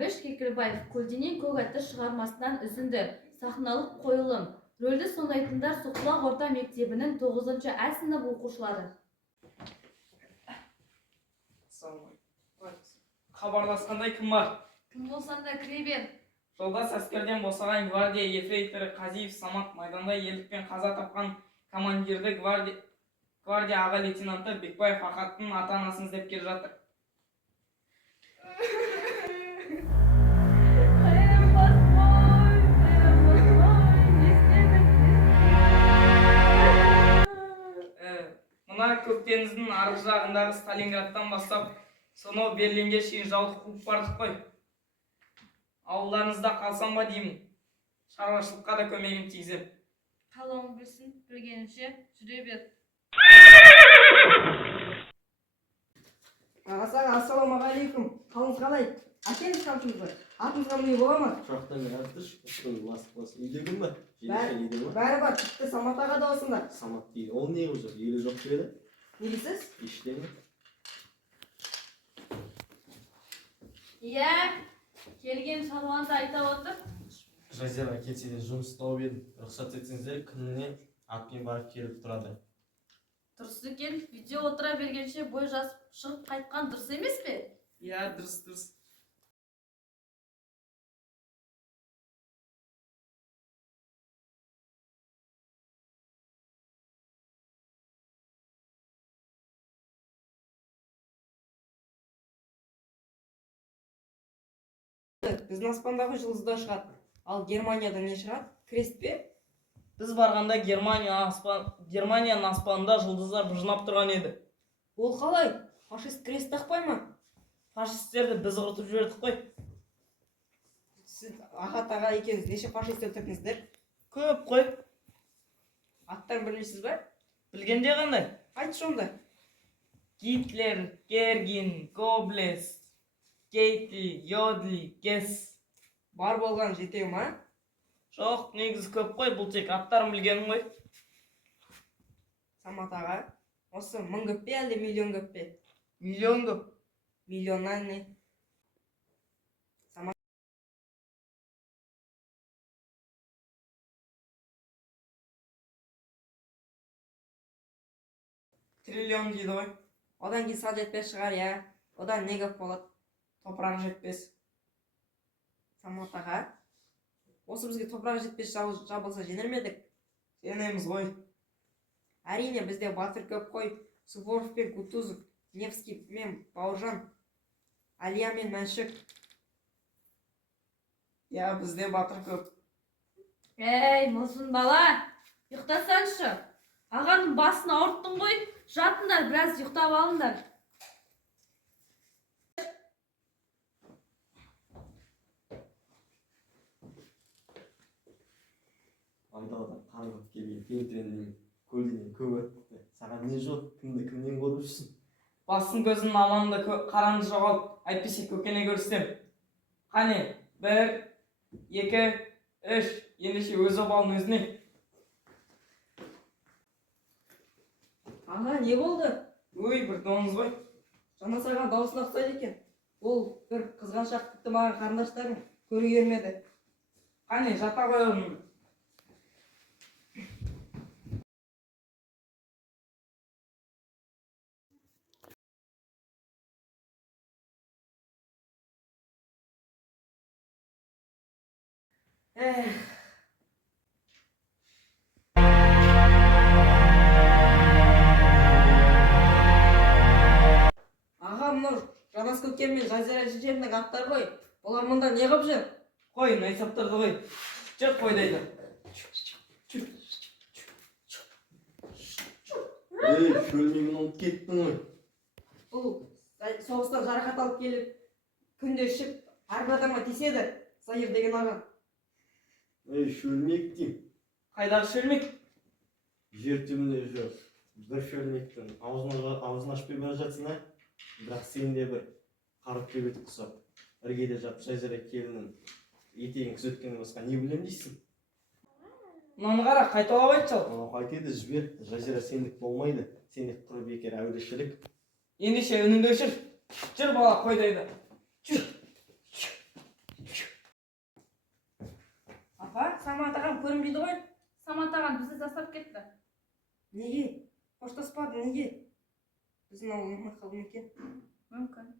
әбіш кекілбаев көлденең көк атты шығармасынан үзінді сахналық қойылым. Рөлді сомдайтындар Соқпақ орта мектебінің 9-шы А сынып оқушылары. Хабарласқандай кім бар? Кім болсан да кіре бер. Жолдас әскерден босаған гвардия ефрейтері Қазиев Самат майданда ерлікпен қаза тапқан командирді гвардия аға лейтенанты Бекбаев Ахаттың ата-анасын іздеп келе жатыр. Мына көктеңіздің арғы жағындағы Сталинградтан бастап сонау Берлинге шейін жауды қуып бардық қой. Ауылдарыңызда қалсам ба деймін. Шаруашылыққа да көмегім тигізем. Қалауың білсін, білгенінше жүре бер. Ассалаумағалейкум. Қалыңыз қалай? Әкеңіз қамшыңызға? Атыңызға міне бола ма? Шоқтан артыш, ұшқын лас-лас. Үйде кім бар? Бәрі бар, тіпті Самат аға да осында. Самат дейді. Ол не қылып жүр? Елі жоқ деп еді? Не дейсіз? Ештеңе. Иә, келген шаруанды айта отыр. Жазира кетсе де жұмыс тауып едім. Рұқсат етсеңіздер, күніне атпен барып келіп тұрады. Дұрыс екен, үйде отыра бергенше бой жазып шығып қайтқан дұрыс емес пе? Иә, дұрыс. Біздің аспандағы жұлдызда шығады. Ал Германияда не шығады? Крест пе? Біз барғанда Германияның аспанында жұлдыздар бұржынап тұрған еді. Ол қалай? Фашист крест тақпай ма? Фашистерді біз ұрытып жібердік қой. Сіз Ахат аға екенсіз, неше фашист өлтірдіңіздер? Көп қой. Аттарын білмейсіз бе? Білгенде қандай? Айтшы онда. Гитлер, Гергин, Гоблес, Кейтли, Йодли, Гесс. Бар болған жетеу ма? Жоқ, негізі көп қой, бұл тек аттарын білгенім ғой. Самат аға, осы 1000 көп пе, әлде миллион көп пе? Миллион көп. Миллионнан не? Самат Триллион дейді ғой. одан кейін сал жетпес шығар, я. Одан не көп болады? Топырақ жетпес. Самат аға, осы бізге топырақ жетпес жабылса женер ме едік? Сенеміз ғой. Әрине, бізде батыр көп қой. Суворов пен Кутузов, Невский мен Бауыржан, Алия мен Мәншік. Я, бізде батыр көп. Ей, мұзын бала, ұйықтасаңшы. Ағаның басын ауырттың ғой, жатыңдар, біраз ұйықтап алыңдар. Айдалада қаңғып келген пентреннің көлденең көгі. Саған не жоқ? Кімнен көріп жүрсің? Басын көзінің аманында қаранды жоғалып, әйтпесе көкене көрсем. Қане, 1, 2, 3, ендеше өз обалың өзіне. Аға, не болды? Өй, бір доңыз ғой. Жана саған дауысына ұқсайды екен. Ол бір қызғаншақ тіпті маған қарындаштарым көре бермеді. Қане, жата ғой орнына. Аға, мұны Жанас көкем мен Жазира жежемнің аттары ғой. Олар мұнда не қып жүр? Қой, найсап тұрды ғой. Жүр қой дейді. Шөлмеймін ұмыт кеттің ғой. Бұл соғыстан жарақат алып келіп, күнде ішіп, әрбір адамға тиіседі. Сайыр деген аға. Шөлмек дейм. Қайдағы шөлмек? Жер түбінде жүр. Бір шөлмектің аузын ашпай бара жатсың, а? Бірақ сен де бір қарып төбетіп құсап, іргеде жатып Жазира келіннің етегін күзеткеннен басқа не білем дейсің? Мынаны қара, қайталап айтшы ал. Қайтеді, жібер. Жазира сендік болмайды. Сендік құр бекер әурешілік. Ендеше үніңді өшір. Жүр бала, қой дейді. Жүр. көрінбейді ғой. Самат ағам бізді тастап кетті. Неге? Қоштаспады неге? Біздің ауылға қалды ма екен? Мүмкін.